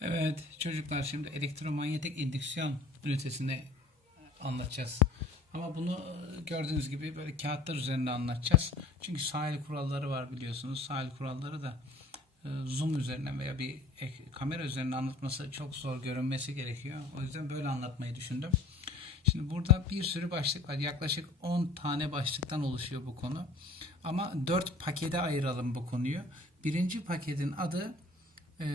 Evet çocuklar şimdi elektromanyetik indüksiyon ünitesini anlatacağız. Ama bunu e, gördüğünüz gibi böyle kağıtlar üzerinde anlatacağız. Çünkü sahil kuralları var biliyorsunuz. Sahil kuralları da e, zoom üzerinden veya bir kamera üzerinden anlatması çok zor görünmesi gerekiyor. O yüzden böyle anlatmayı düşündüm. Şimdi burada bir sürü başlık var. Yaklaşık 10 tane başlıktan oluşuyor bu konu. Ama 4 pakete ayıralım bu konuyu. Birinci paketin adı e,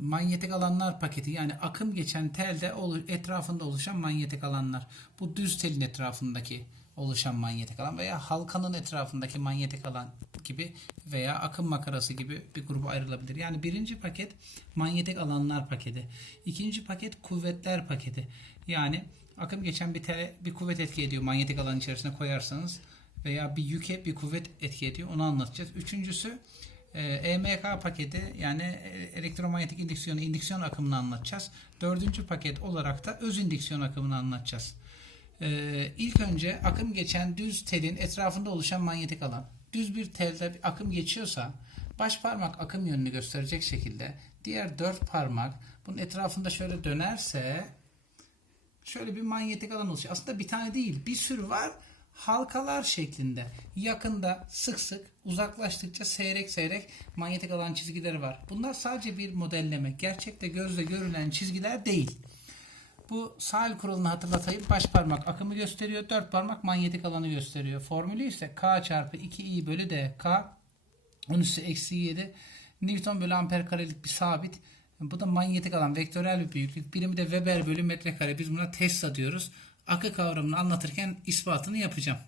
manyetik alanlar paketi. Yani akım geçen telde etrafında oluşan manyetik alanlar. Bu düz telin etrafındaki oluşan manyetik alan veya halkanın etrafındaki manyetik alan gibi veya akım makarası gibi bir gruba ayrılabilir. Yani birinci paket manyetik alanlar paketi. İkinci paket kuvvetler paketi. Yani akım geçen bir tele bir kuvvet etki ediyor manyetik alan içerisine koyarsanız veya bir yüke bir kuvvet etki ediyor. Onu anlatacağız. Üçüncüsü EMK paketi yani e, elektromanyetik indüksiyon, indüksiyon akımını anlatacağız. Dördüncü paket olarak da öz indüksiyon akımını anlatacağız. Ee, ilk önce akım geçen düz telin etrafında oluşan manyetik alan. Düz bir telde bir akım geçiyorsa baş parmak akım yönünü gösterecek şekilde diğer dört parmak bunun etrafında şöyle dönerse şöyle bir manyetik alan oluşuyor. Aslında bir tane değil bir sürü var halkalar şeklinde. Yakında sık sık uzaklaştıkça seyrek seyrek manyetik alan çizgileri var. Bunlar sadece bir modelleme. Gerçekte gözle görülen çizgiler değil. Bu sahil kuralını hatırlatayım. Baş parmak akımı gösteriyor. Dört parmak manyetik alanı gösteriyor. Formülü ise K çarpı 2i bölü d. K 10 üssü eksi 7 Newton bölü amper karelik bir sabit. Bu da manyetik alan. Vektörel bir büyüklük. Birimi de Weber bölü metrekare. Biz buna Tesla diyoruz. Akı kavramını anlatırken ispatını yapacağım.